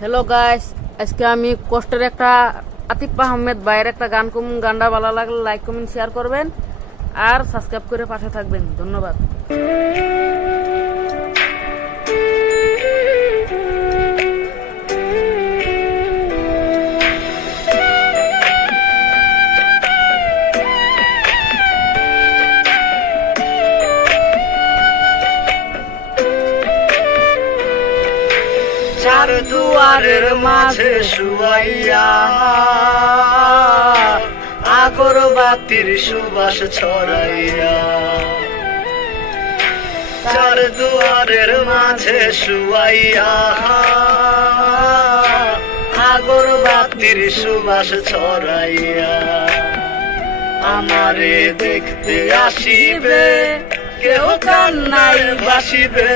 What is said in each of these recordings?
Hello guys, আজকে আমি কষ্টের একটা আতিফ আহমেদ ভাইয়ের একটা গানটা ভালো লাগলে লাইক কমেন্ট শেয়ার করবেন আর সাবস্ক্রাইব করে পাশে থাকবেন। ধন্যবাদ। চার দুয়ারের মাঝে শুয়াইয়া আগরবাতির সুবাস ছড়াইয়া, চার দুয়ারের মাঝে শুয়াইয়া আগরবাতির সুবাস ছড়াইয়া, আমারে দেখতে আসিবে কেউ কান্নায় বাসিবে,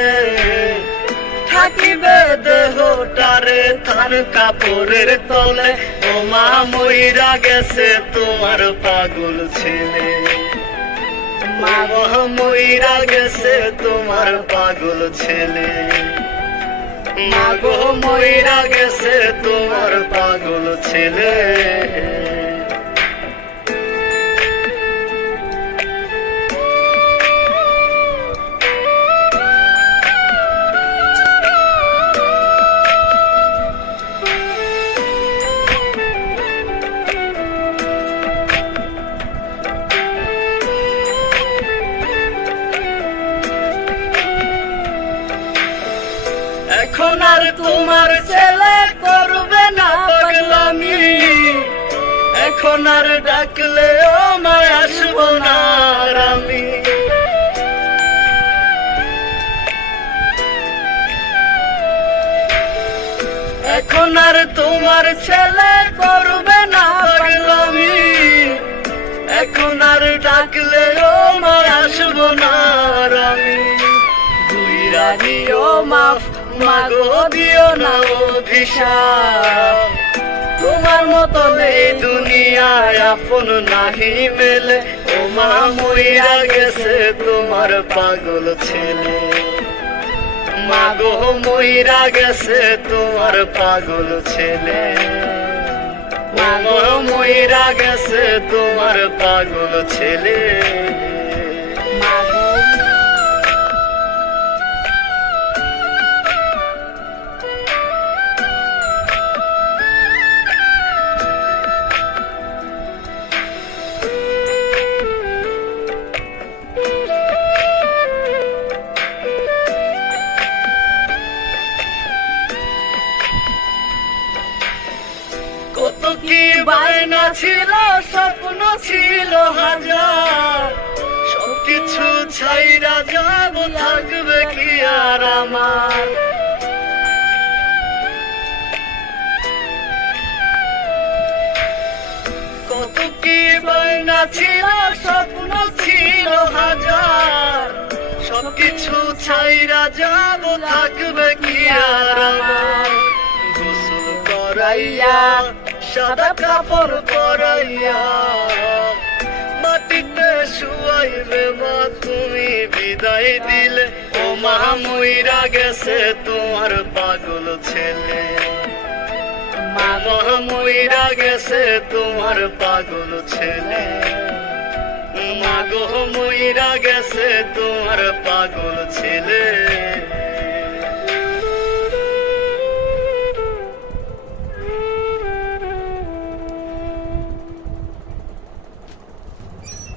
থাকিবে দেহটারে তার কাপড়ের তলে, ও মা মইরা গেছে তোমার পাগল ছেলে, মা মইরা গেছে তোমার পাগল ছেলে, মা গো মইরা গেছে তোমার পাগল ছেলে। এখন আর তোমার ছেলে করবে না পাগলামি, এখন আর ডাকলে ও মায় আসবো না আমি, এখন আর তোমার ছেলে করবে না পাগলামি, এখন আর ডাকলে ও মায় আসবো না আমি, দুইরা দিও মাফ মাগো দিও না অভিশাপ, তোমার মতন এই দুনিয়ায় আপন নাহি মেলে, ও মা মইরা গেছে তোমার পাগল ছেলে, মাগো মইরা গেছে তোমার পাগল ছেলে, মাগো মইরা গেছে তোমার পাগল ছেলে। কত কি বায়না ছিল, স্বপ্ন ছিল হাজার, সবকিছু ছাইরা যাব, থাকবে কি আর আমার, কত কি বায়না ছিল, স্বপ্ন ছিল হাজার, সবকিছু ছাইরা যাব, থাকবে কি আর আমার, গোসল করাইয়া সাদা কাপড় পরাইয়া মাটিতে শুয়াইবে মা তুমি বিদায় দিলে, ও মা মইরা গেছে তোমার পাগল ছেলে, মা মইরা গেছে তোমার পাগল ছেলে, মা গো মইরা গেছে তোমার পাগল ছেলে।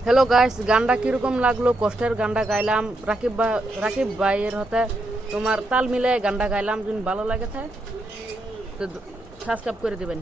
হ্যালো গাইস, গানটা কিরকম লাগলো? কষ্টের গানটা গাইলাম রাকিব ভাইয়ের হতে তোমার তাল মিলে গানটা গাইলাম। যদি ভালো লাগে থাকে তো সাবস্ক্রাইব করে দিবেন।